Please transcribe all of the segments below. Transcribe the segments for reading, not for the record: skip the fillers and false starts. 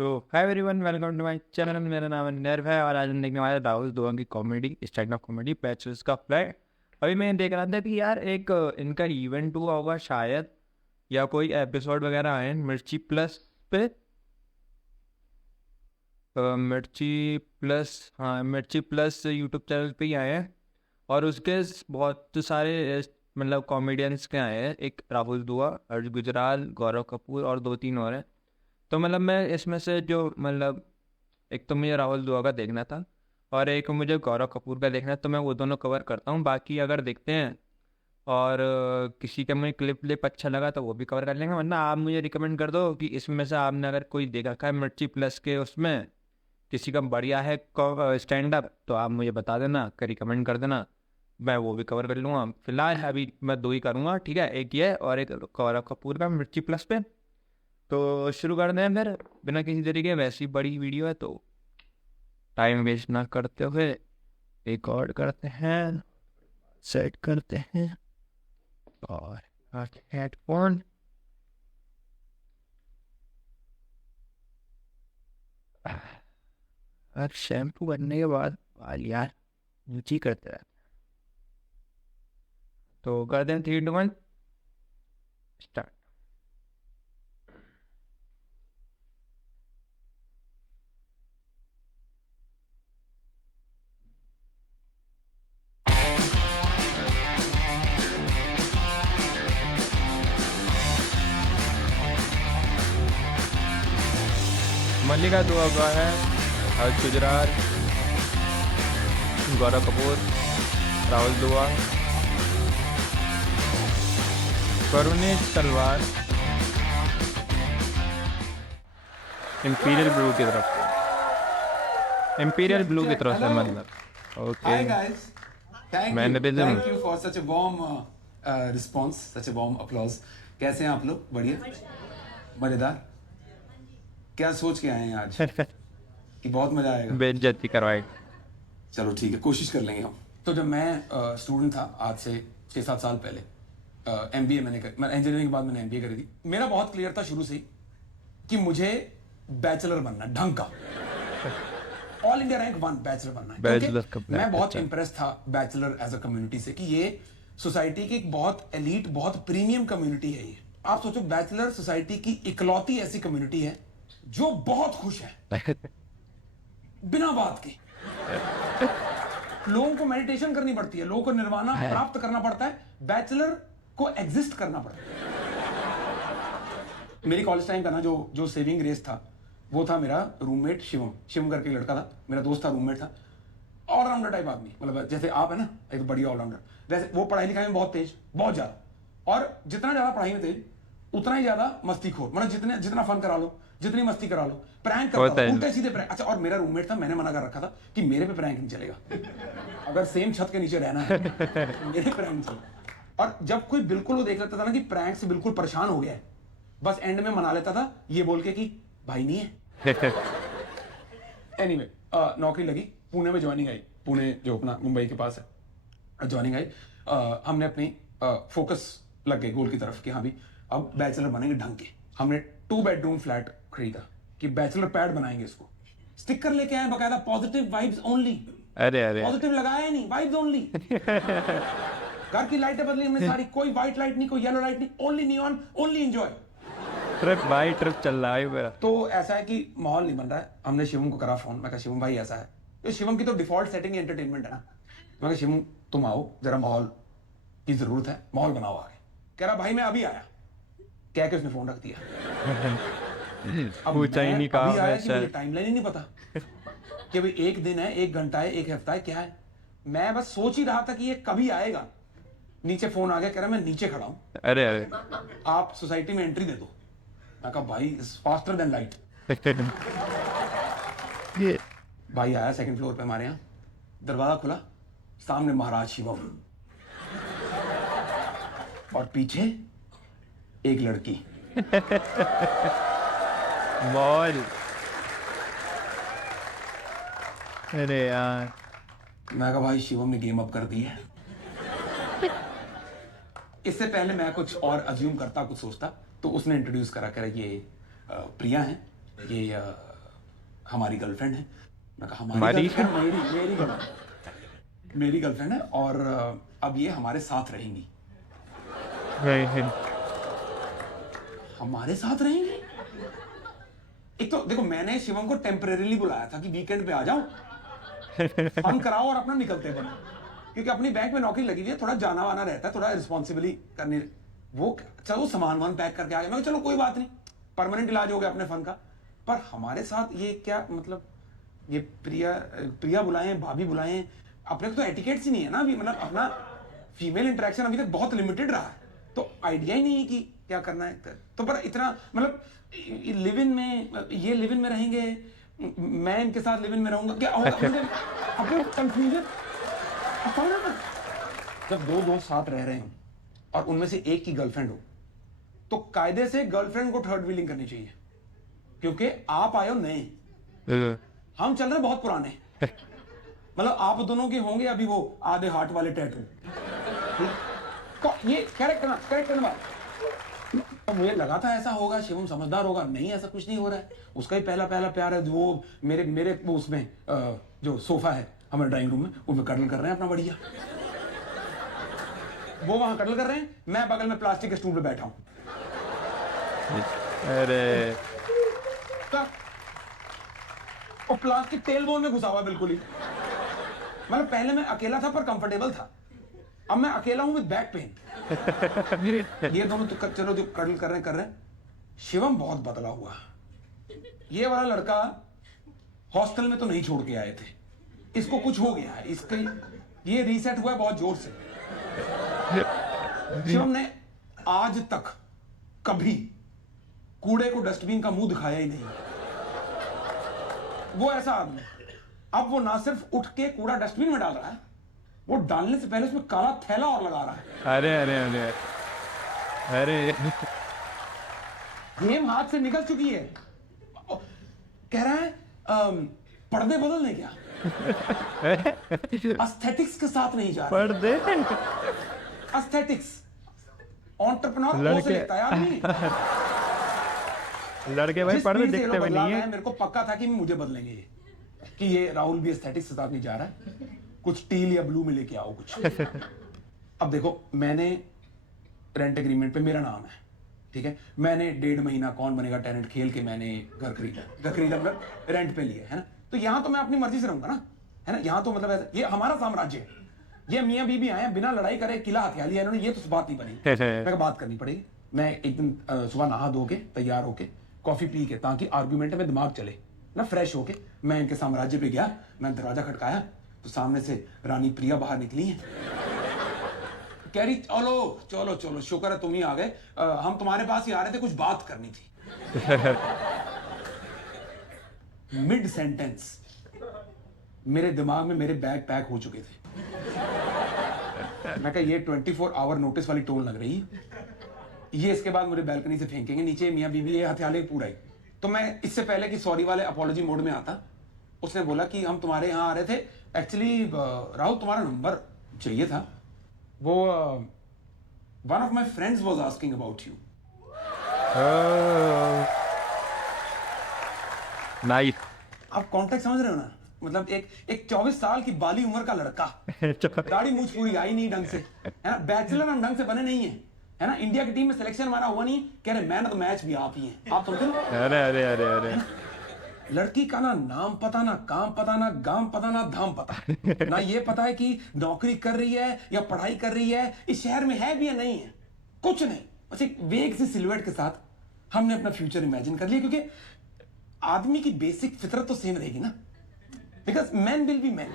तो hi everyone, welcome to my channel. मेरा नाम है निर्भय और आज हम देखने वाले राहुल दुआ की comedy, stand up comedy bachelors का फ्लैट। अभी मैं देख रहा था कि यार एक इनका इवेंट हुआ होगा शायद, या कोई एपिसोड वगैरह आए हैं मिर्ची प्लस पे। मिर्ची प्लस, हाँ मिर्ची प्लस यूट्यूब चैनल पे ही आए हैं। और उसके बहुत सारे मतलब कॉमेडियंस के आए हैं। एक राहुल दुआ, अर्ज गुजराल, गौरव कपूर और दो तीन और हैं। तो मतलब मैं इसमें से जो मतलब एक तो मुझे राहुल दुआ का देखना था और एक मुझे गौरव कपूर का देखना है, तो मैं वो दोनों कवर करता हूँ। बाकी अगर देखते हैं और किसी का मुझे क्लिप व्लिप अच्छा लगा तो वो भी कवर कर लेंगे, वरना आप मुझे रिकमेंड कर दो कि इसमें से आपने अगर कोई देख रखा है मिर्ची प्लस के उसमें किसी का बढ़िया है स्टैंड अप, तो आप मुझे बता देना, रिकमेंड कर देना, मैं वो भी कवर कर लूँगा। फिलहाल अभी मैं दो ही करूँगा, ठीक है, एक ये और एक गौरव कपूर का मिर्ची प्लस पे। तो शुरू कर दें फिर बिना किसी तरीके, वैसी बड़ी वीडियो है तो टाइम वेस्ट ना करते हुए रिकॉर्ड करते हैं, सेट करते हैं और हेडफोन। और शैम्पू करने के बाद बाल यार नीचे करते रहते। तो कर दें 3 2 1 स्टार्ट। मल्लिका दुआ का है, हर्ष गुजराल, गौरव कपूर, राहुल दुआ, करुणेश तलवार, इंपीरियल ब्लू की तरफ से, इंपीरियल ब्लू की तरफ से Hello. मतलब okay. Hi guys. Thank you. Mannerism. Thank you for such a warm response, such a warm applause. कैसे हैं आप लोग? बढ़िया? मजेदार? क्या सोच के आए हैं आज? कि बहुत मजा आएगा? बेइज्जती करवाई। चलो ठीक है, कोशिश कर लेंगे हम। तो जब मैं स्टूडेंट था आज से 6-7 साल पहले, MBA मैं इंजीनियरिंग के बाद मैंने MBA करी थी। मेरा बहुत क्लियर था शुरू से ही कि मुझे बैचलर बनना है, ढंग का ऑल इंडिया रैंक 1 बैचलर बनना है। बैचलर का क्योंकि मैं बहुत अच्छा। इंप्रेस था बैचलर एज अ कम्युनिटी से कि ये सोसाइटी की एक बहुत एलीट, बहुत प्रीमियम कम्युनिटी है। ये आप सोचो, बैचलर सोसाइटी की इकलौती ऐसी कम्युनिटी है जो बहुत खुश है बिना बात के। लोगों को मेडिटेशन करनी पड़ती है, लोगों को निर्वाणा प्राप्त करना पड़ता है, बैचलर को एग्जिस्ट करना पड़ता है। मेरी कॉलेज टाइम का ना जो सेविंग रेस था, वो था मेरा रूममेट शिवम करके लड़का था, मेरा दोस्त था, रूममेट था। ऑलराउंडर टाइप आदमी, मतलब जैसे आप है ना, एक बढ़िया ऑलराउंडर। वैसे वो पढ़ाई लिखाई में बहुत तेज, बहुत ज्यादा। और जितना ज्यादा पढ़ाई में तेज उतना ही ज्यादा मस्तीखोर, मतलब जितना फन करा लो, जितनी मस्ती करा लो, प्रैंक करता था, उल्टे सीधे प्रैंक। अच्छा, और मेरा रूममेट था, मैंने मना कर रखा था कि मेरे पे प्रैंक नहीं चलेगा। अगर सेम छत के नीचे रहना है मेरे प्रैंक नहीं चलेगा। और जब कोई बिल्कुल वो देख लेता था ना कि प्रैंक से बिल्कुल परेशान हो गया है, बस एंड में मना लेता था ये बोल के कि भाई नहीं है। एनीवे, नौकरी लगी, पुणे में ज्वाइनिंग आई, पुणे जो अपना मुंबई के पास है, ज्वाइनिंग आई। हमने अपनी फोकस लग गए गोल की तरफ कि हाँ भी अब बैचलर बनेंगे ढंग के। हमने 2 बेडरूम फ्लैट खरीदा कि बैचलर पैड बनाएंगे इसको। स्टिकर लेके आए बकायदा, पॉजिटिव वाइब्स ओनली। अरे अरे पॉजिटिव लगाया ही नहीं, वाइब्स ओनली। घर की लाइटें बदली हमने सारी, कोई व्हाइट लाइट नहीं, कोई येलो लाइट नहीं, only neon, only enjoy. Trip चल रहा है मेरा। तो ऐसा है कि माहौल नहीं बन रहा है। हमने शिवम को करा फोन, मैं कहा शिवम भाई ऐसा है, तो शिवम की तो डिफॉल्ट सेटिंग एंटरटेनमेंट है ना। मैं कहा शिवम तुम आओ जरा, माहौल की जरूरत है, माहौल बनाओ आगे। कह रहा भाई मैं अभी आया, कह के उसने फोन रख दिया। अब पूछा ही मैं नहीं अभी कहा आया मैं कि मुझे सर। टाइमलाइन ही नहीं पता कि भाई 1 दिन है, 1 घंटा है, 1 हफ्ता है, क्या है। मैं बस सोच ही रहा था कि ये कभी आएगा। नीचे फोन आ गया, कह रहा मैं नीचे खड़ा हूं, अरे अरे आप सोसाइटी में एंट्री दे दो। मैं कहा भाई फास्टर देन लाइट। ये भाई आया सेकंड फ्लोर पे हमारे यहाँ, दरवाजा खुला, सामने महाराज शिवम और पीछे एक लड़की। मॉल। अरे यार मैं कहा भाई शिवम ने गेम अप कर दी है। इससे पहले मैं कुछ और अज्यूम करता, कुछ सोचता, तो उसने इंट्रोड्यूस करा, कह रहा ये प्रिया है, ये हमारी गर्लफ्रेंड है। मैं कहा हमारी हमारी? गर्लफ्रेंड? मेरी गर्लफ्रेंड, मेरी गर्लफ्रेंड है और अब ये हमारे साथ रहेंगी। हमारे साथ रहेंगी? एक तो देखो, मैंने शिवम को टेम्परेरीली बुलाया था कि वीकेंड पे आ जाओ, फन कराओ और अपना निकलते बनो, क्योंकि अपनी बैंक में नौकरी लगी हुई है, थोड़ा जाना वाना रहता है, थोड़ा रिस्पॉन्सिबिली करने। वो चलो सामान वान पैक करके आ गया, मैं चलो कोई बात नहीं, परमानेंट इलाज हो गया अपने फन का। पर हमारे साथ ये क्या मतलब, ये प्रिया बुलाएं, भाभी बुलाएं, अपने को तो एटिकेट्स ही नहीं है ना अभी, मतलब अपना फीमेल इंटरेक्शन अभी तक बहुत लिमिटेड रहा है, तो आइडिया ही नहीं है कि क्या करना है। तो पर इतना मतलब लिव इन में, ये लिव इन में रहेंगे, मैं इनके साथ लिव इन में रहूंगा, क्या होगा मुझे अपने कंफ्यूजन। जब दो दोस्त साथ रह रहे हो और उनमें से एक की गर्लफ्रेंड हो, तो कायदे से गर्लफ्रेंड को थर्ड व्हीलिंग करनी चाहिए, क्योंकि आप आए हो नए, हम चल रहे हैं बहुत पुराने। मतलब आप दोनों के होंगे अभी वो आधे हार्ट वाले टैटू, तो ये करेक्ट करना बात। तो मुझे लगा था ऐसा होगा, शिवम समझदार होगा, नहीं ऐसा कुछ नहीं हो रहा है। उसका ही पहला प्यार है, वो मेरे वो उसमें जो सोफा है हमारे ड्राइंग रूम में, उसमें कटल कर रहे हैं अपना बढ़िया। वो वहां कटल कर रहे हैं, मैं बगल में प्लास्टिक के स्टूल पे बैठा हूं। अरे और प्लास्टिक टेल बोन में घुसा हुआ बिल्कुल ही। मतलब पहले मैं अकेला था पर कंफर्टेबल था, अब मैं अकेला हूं विद बैक पेन। ये दोनों तो चलो जो कटल कर रहे हैं। शिवम बहुत बदला हुआ, ये वाला लड़का हॉस्टल में तो नहीं छोड़ के आए थे, इसको कुछ हो गया है, इसके ये रीसेट हुआ है बहुत जोर से। शिवम ने आज तक कभी कूड़े को डस्टबिन का मुंह दिखाया ही नहीं। वो ऐसा आदमी, अब वो ना सिर्फ उठ के कूड़ा डस्टबिन में डाल रहा है, वो डालने से पहले उसमें काला थैला और लगा रहा है। अरे गेम हाथ से निकल चुकी है। कह रहा है पर्दे बदलने क्या, एस्थेटिक्स के साथ नहीं जा रहा। पर्दे एस्थेटिक्स एंटरप्रेन्योर हो से लेता है आदमी। लड़के भाई पर्दे दिखते भी नहीं है। मेरे को पक्का था कि मुझे बदलेंगे ये, कि ये राहुल भी एस्थेटिक्स के साथ नहीं जा रहा है, कुछ टील या ब्लू में लेके आओ कुछ। अब देखो, मैंने रेंट एग्रीमेंट पे मेरा नाम है, ठीक है, मैंने 1.5 महीना कौन बनेगा टेनेंट खेल के मैंने घर खरीदा मतलब रेंट पे लिया है ना, तो यहाँ तो मैं अपनी मर्जी से रहूंगा ना, है ना। यहाँ तो मतलब ऐसा, ये हमारा साम्राज्य है, ये मियाँ बीबी आए हैं बिना लड़ाई करे, किला हथिया लिया इन्होंने, ये तो बात नहीं बनी। मैं बात करनी पड़ेगी। मैं एक दिन सुबह नहा धो के तैयार होके कॉफी पी के, ताकि आर्ग्यूमेंट में दिमाग चले ना, फ्रेश होके मैं इनके साम्राज्य पे गया। मैं दरवाजा खटकाया तो सामने से रानी प्रिया बाहर निकली है। कह रही चलो चलो चलो, शुक्र है तुम ही आ गए, हम तुम्हारे पास ही आ रहे थे, कुछ बात करनी थी। मिड सेंटेंस मेरे दिमाग में मेरे बैग पैक हो चुके थे। मैं कहा ये 24 आवर नोटिस वाली टोन लग रही है, ये इसके बाद मुझे बैल्कनी से फेंकेंगे नीचे, मियाँ बीबी ये हथियाले पूरा ही। तो मैं इससे पहले कि सॉरी वाले अपॉलॉजी मोड में आता, उसने बोला कि हम तुम्हारे यहाँ आ रहे थे, एक्चुअली राहुल तुम्हारा नंबर चाहिए था, वो one of my friends was asking about you. Nice. आप कॉन्टेक्ट समझ रहे हो ना, मतलब एक 24 साल की बाली उम्र का लड़का, दाढ़ी मूछ पूरी आई नहीं ढंग से, है ना, बैचलर हम ढंग से बने नहीं है ना, इंडिया की टीम में सिलेक्शन हमारा हुआ नहीं, कह रहे मैन ऑफ द मैच भी आप ही हैं, आप समझे ना। अरे लड़की का ना नाम पता, ना काम पता, ना गांव पता, ना धाम पता, ना ये पता है कि नौकरी कर रही है या पढ़ाई कर रही है, इस शहर में है भी या नहीं है, कुछ नहीं, बस एक वेग सी सिलुएट के साथ हमने अपना फ्यूचर इमेजिन कर लिया, क्योंकि आदमी की बेसिक फितरत तो सेम रहेगी ना, because man will be man.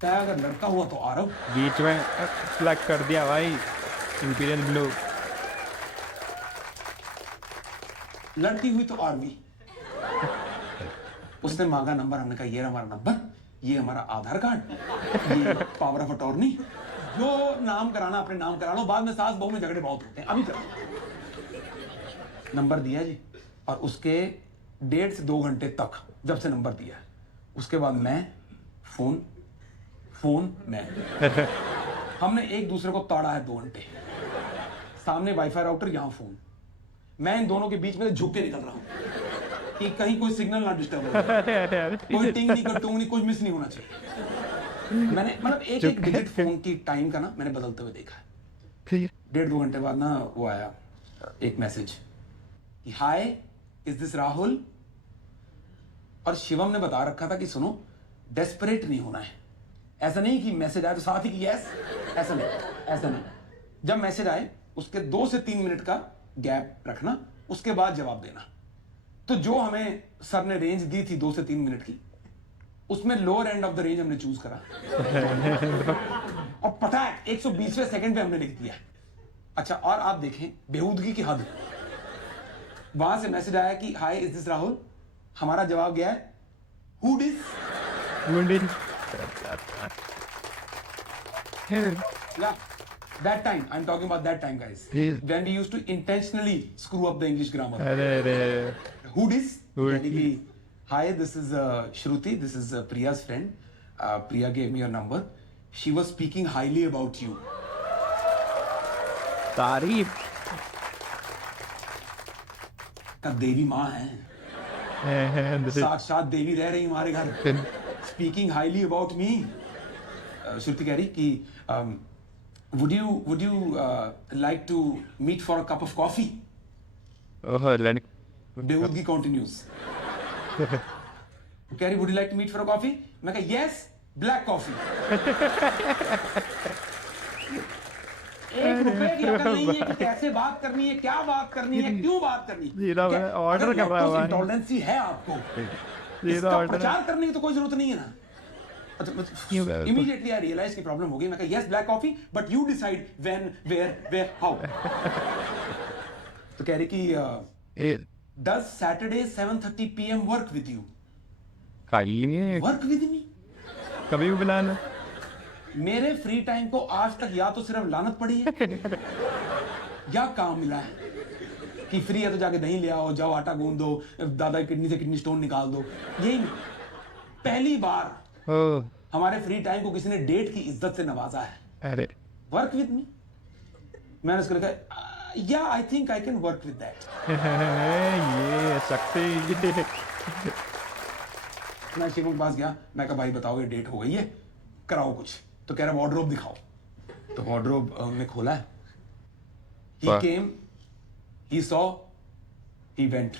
अगर लड़का हुआ तो आरव, बीच में फ्लैग कर दिया भाई, इंपीरियल ब्लू। लड़की हुई तो आरवी। उसने मांगा नंबर, हमने कहा ये हमारा नंबर, ये हमारा आधार कार्ड, ये पावर ऑफ अटॉर्नी, जो नाम कराना अपने नाम करा लो, बाद में सास बहू में झगड़े बहुत होते हैं, अभी करो। नंबर दिया जी, और उसके 1.5 से 2 घंटे तक जब से नंबर दिया, उसके बाद मैं फोन मैं हमने एक दूसरे को ताड़ा है 2 घंटे, सामने वाईफाई राउटर, यहाँ फोन, मैं इन दोनों के बीच में झुक के निकल रहा हूं। कि कहीं कोई सिग्नल ना डिस्टर्ब हो जाए, कोई टिंग नहीं कर टूंग नहीं, कुछ मिस नहीं होना चाहिए। मैंने मतलब एक एक डिजिट फोन की टाइम का ना मैंने बदलते हुए देखा है। 1.5-2 घंटे बाद ना वो आया एक मैसेज कि हाय इज दिस राहुल, और शिवम ने बता रखा था कि सुनो डेस्परेट नहीं होना है, ऐसा नहीं कि मैसेज आए तो साथ ही कि यस, ऐसा नहीं। जब मैसेज आए उसके 2 से 3 मिनट का गैप रखना, उसके बाद जवाब देना। तो जो हमें सर ने रेंज दी थी 2 से 3 मिनट की, उसमें lower end of the range हमने चूज करा और पता है 120वें सेकंड पे हमने लिख दिया। अच्छा, और आप देखें बेहूदगी की हद। वहां से मैसेज आया कि हाय इज दिस राहुल, हमारा जवाब गया है हु डिस। Yeah, that time I'm talking about that time, guys. When we used to intentionally screw up the English grammar. Who dis? यानी कि hi, this is Shruti. This is Priya's friend. Priya gave me your number. She was speaking highly about you. तारीफ। का देवी माँ है, साक्षात देवी रह रही हमारे घर। Speaking highly about me. श्रुति कह रही कि would you like to meet for a cup of coffee? बेहूदगी continues. कह रही would you like to meet for a coffee? मैं कहा yes, black coffee. 1 रुपए की अकल नहीं है कि कैसे बात करनी है, क्या बात करनी है, क्यों बात करनी है। ऑर्डर कर रहा है, इंटॉलरेंसी है आपको, इसका प्रचार करने की तो कोई जरूरत नहीं है ना। Immediately I realized की प्रॉब्लम हो गई। मैं कहा yes black coffee but you decide when, where, how। तो कह रही कि does Saturday 7:30 PM work with you? Work with me? कभी भी बुलाना। मेरे फ्री टाइम को आज तक या तो सिर्फ लानत पड़ी है या काम मिला है कि फ्री है तो जाके दही ले आओ, जाओ आटा गूंद दो, दादा की किडनी से किडनी स्टोन निकाल दो। यही पहली बार हमारे फ्री टाइम को किसी ने डेट की इज्जत से नवाजा है। अरे वर्क विद मी। मैंने उसको कहा या I think I can work with that. ये शक्ति। मैं शिवम के पास गया, मैं कहा भाई बताओ ये डेट हो गई है, कराओ कुछ। तो कह रहा वार्डरोब दिखाओ। तो वार्डरोब हमने खोला है। He came, he saw, he went.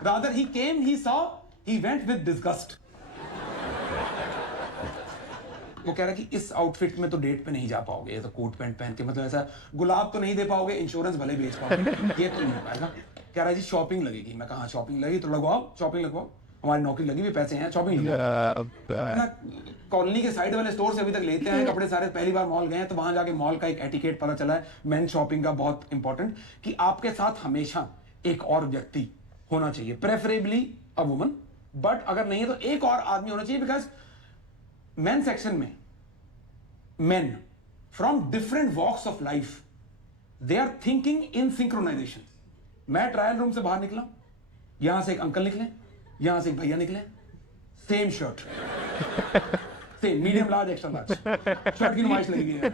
Rather he came, he saw, he went with disgust. वो कह रहा कि इस आउटफिट में तो डेट पे नहीं जा पाओगे, ये तो कोट पैंट पहन के, मतलब ऐसा गुलाब तो नहीं दे पाओगे, इंश्योरेंस भले बेच पाओगे, ये तो नहीं हो पाएगा। कह रहा जी शॉपिंग लगेगी। मैं कहा शॉपिंग लगेगी तो लगवाओ, शॉपिंग लगवाओ, हमारी नौकरी लगी हुई, पैसे हैं, शॉपिंग लगवाओ। कॉलोनी के साइड वाले स्टोर से अभी तक लेते हैं कपड़े सारे। पहली बार मॉल गए हैं तो वहां जाके मॉल का एक एटिकेट पता चला है, मेन शॉपिंग का बहुत इंपॉर्टेंट, कि आपके साथ हमेशा एक और व्यक्ति होना चाहिए, प्रेफरेबली अ वुमन, बट अगर नहीं है तो एक और आदमी होना चाहिए। बिकॉज मेन सेक्शन में men from different walks of life, they are thinking in synchronization. मैं ट्रायल रूम से बाहर निकला, यहां से एक अंकल निकले, यहां से एक भैया निकले, same shirt, same medium large extra large, shirt की नुमाइश लगी है।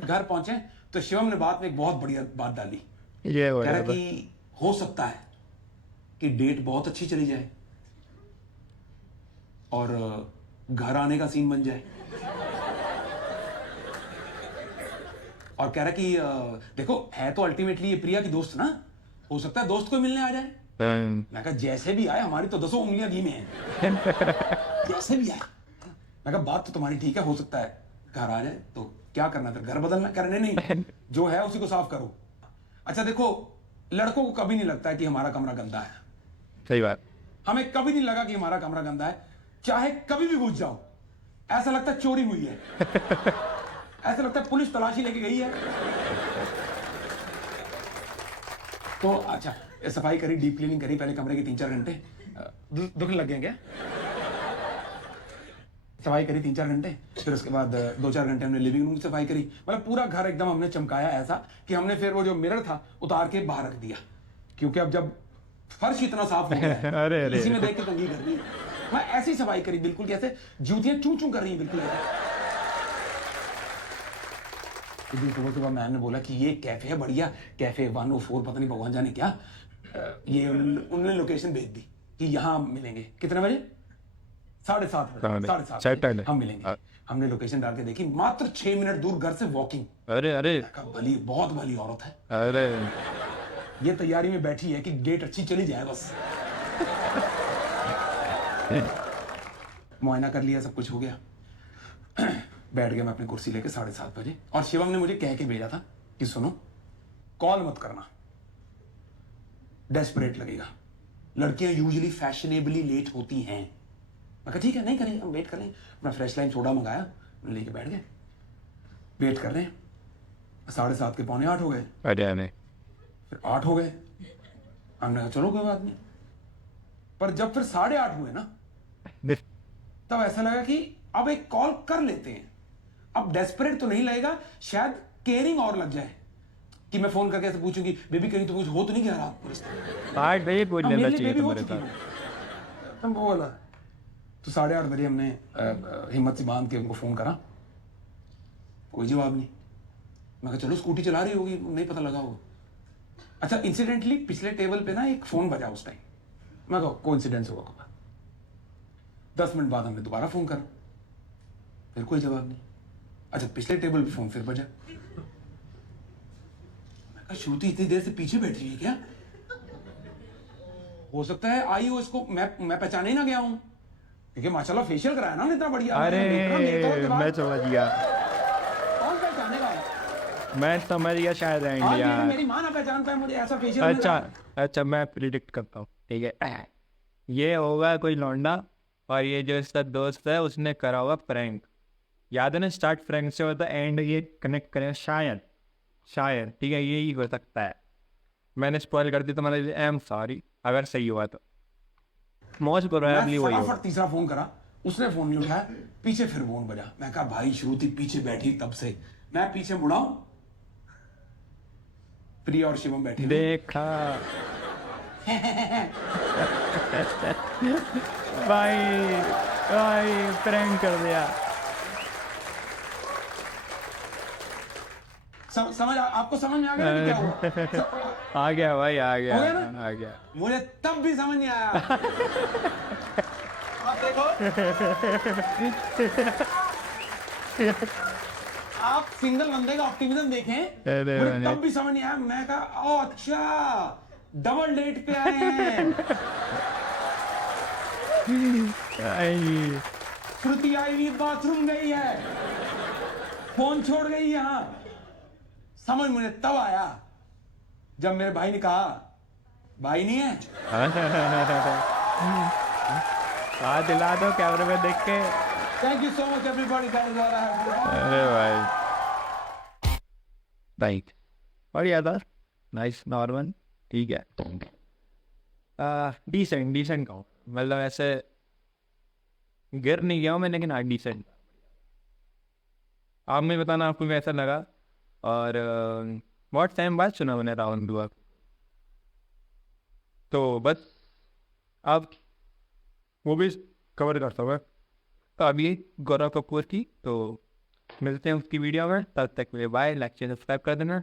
घर पहुंचे तो शिवम ने बात में एक बहुत बढ़िया बात डाली। कह रहा कि हो सकता है कि डेट बहुत अच्छी चली जाए और घर आने का सीन बन जाए। और कह रहा कि देखो है तो अल्टीमेटली ये प्रिया की दोस्त ना, हो सकता है दोस्त को मिलने आ जाए। मैं कहा जैसे भी आए, हमारी तो 10 उंगलियां घी में हैं। जैसे भी आए। मैं कहा बात तो तुम्हारी ठीक है, हो सकता है घर आ जाए, तो क्या करना फिर, घर बदलना? करने नहीं, जो है उसी को साफ करो। अच्छा देखो, लड़कों को कभी नहीं लगता है कि हमारा कमरा गंदा है। सही बात। हमें कभी नहीं लगा कि हमारा कमरा गंदा है, चाहे कभी भी घुस जाओ, ऐसा लगता है चोरी हुई है, ऐसा लगता है पुलिस तलाशी लेके गई है। तो अच्छा, सफाई करी, डीप क्लीनिंग करी पहले कमरे के 3-4 घंटे। दुखने लग गए क्या? सफाई करी 3-4 घंटे, फिर उसके बाद 2-4 घंटे हमने लिविंग रूम की सफाई करी। मतलब पूरा घर एकदम हमने चमकाया ऐसा कि हमने फिर वो जो मिरर था उतार के बाहर रख दिया, क्योंकि अब जब फर्श इतना साफ हो गया है, अरे इसी में देख के कंघी कर दी। मैं ऐसी सफाई करी बिल्कुल, जैसे जूतियां चूं चूं कर रही हैं बिल्कुल। एक दिन सुबह सुबह मैम ने बोला कि ये कैफ़े है बढ़िया, कैफ़े 104 पता नहीं भगवान जाने क्या। ये उन्होंने लोकेशन भेज दी कि यहाँ मिलेंगे। कितने बजे? 7:30 बजे। 7:30 बजे हम मिलेंगे। हमने लोकेशन डाल के देखी, मात्र 6 मिनट दूर घर से वॉकिंग। अरे अरे भली, बहुत भली औरत है। अरे ये तैयारी में बैठी है कि डेट अच्छी चली जाए बस। मुआयना कर लिया, सब कुछ हो गया। बैठ गया मैं अपनी कुर्सी लेके 7:30 बजे, और शिवम ने मुझे कह के भेजा था कि सुनो, कॉल मत करना, डेस्परेट लगेगा। लड़कियां यूजुअली फैशनेबली लेट होती हैं। मैं कहा ठीक है, नहीं करेंगे, हम वेट कर लें। अपना फ्रेश लाइन सोडा मंगाया, लेके बैठ गए, वेट कर रहे हैं। 7:30 के 7:45 हो गए, फिर 8 हो गए। हमने कहा चलो कोई बात नहीं। पर जब फिर 8:30 हुए ना, तब ऐसा लगा कि अब एक कॉल कर लेते हैं। अब डेस्परेट तो नहीं लगेगा, शायद केयरिंग और लग जाए कि मैं फोन करके ऐसे पूछूंगी, बेबी कहीं तो कुछ हो तो नहीं गया रात को? आज भाई बोल अब लेना मेरे लिए चाहिए बेबी हो तुम्हारे चुकी साथ। है। हम वो बोला तो 8:30 बजे हमने हिम्मत से बांध के उनको फोन करा, कोई जवाब नहीं। मैं कहा चलो स्कूटी चला रही होगी, नहीं पता लगा होगा। अच्छा, इंसिडेंटली पिछले टेबल पे ना एक फोन बजा उस टाइम। मैं कहा कोइंसिडेंस होगा। 10 मिनट बाद हमने दोबारा फोन करा, फिर कोई जवाब नहीं। अच्छा, पिछले टेबल पे फोन फिर बजा। मैं कहा श्रुति इतनी देर से पीछे बैठी हुई है क्या? हो सकता है आई हो, इसको मैं पहचाने ही ना गया हूं, क्योंकि माशाल्लाह फेशियल कराया ना इतना बढ़िया। अरे मैं समझ गया, कौन पहचानेगा? मैं समझ गया, शायद आज इंडिया। मेरी माँ ना पहचान पाए मुझे, ऐसा फेशियल। अच्छा मैं प्रिडिक्ट करता हूँ, ठीक है। ये होगा कोई लौंडा, और ये जो इसका दोस्त है उसने करा होगा प्रैंक। याद है ना, स्टार्ट प्रैंक से होता है, एंड ये कनेक्ट करें शायद, ठीक है, यही हो सकता है। मैंने स्पॉइल कर दी तुम्हारे लिए, आई एम सॉरी अगर सही हुआ तो। मोस्ट प्रोबेबली वही होगा। फटाफट तीसरा फोन करा, उसने फोन नहीं उठाया, पीछे फिर फोन बजा। मैं कहा भाई श्रुति पीछे बैठी तब से, मैं पीछे मुड़ा हूं, प्रिया और शिवम बैठे देखा भाई प्रैंक कर दिया। समझ आपको समझ में आ गया कि क्या हुआ? आ गया भाई, आ गया, हो गया ना? आ गया। मुझे तब भी समझ नहीं आया। आप देखो, आप सिंगल बंदे का ऑप्टिमिज्म देखें, मुझे तब भी समझ नहीं आया। मैं कहा ओ अच्छा, डबल डेट पे आए हैं। श्रुति आई हुई बाथरूम गई है, फोन छोड़ गई यहाँ। समझ मुझे तब आया जब मेरे भाई ने कहा, भाई नहीं है। दिला दो कैमरे में देख के। Thank you so much everybody, that is all I have. अरे भाई राइट, बढ़िया था, नाइस, नॉर्मल, ठीक है, डिसेंट कहूँ, मतलब ऐसे गिर नहीं गया हूँ मैं, लेकिन हाँ डिसेंट। आप मुझे बताना आपको कैसा लगा। और बहुत टाइम बाद सुना मैंने राहुल दुआ, तो बस अब वो भी कवर करता हुआ। तो अभी गौरव कपूर की, तो मिलते हैं उसकी वीडियो में, तब तक के लिए बाय। लाइक सब्सक्राइब कर देना।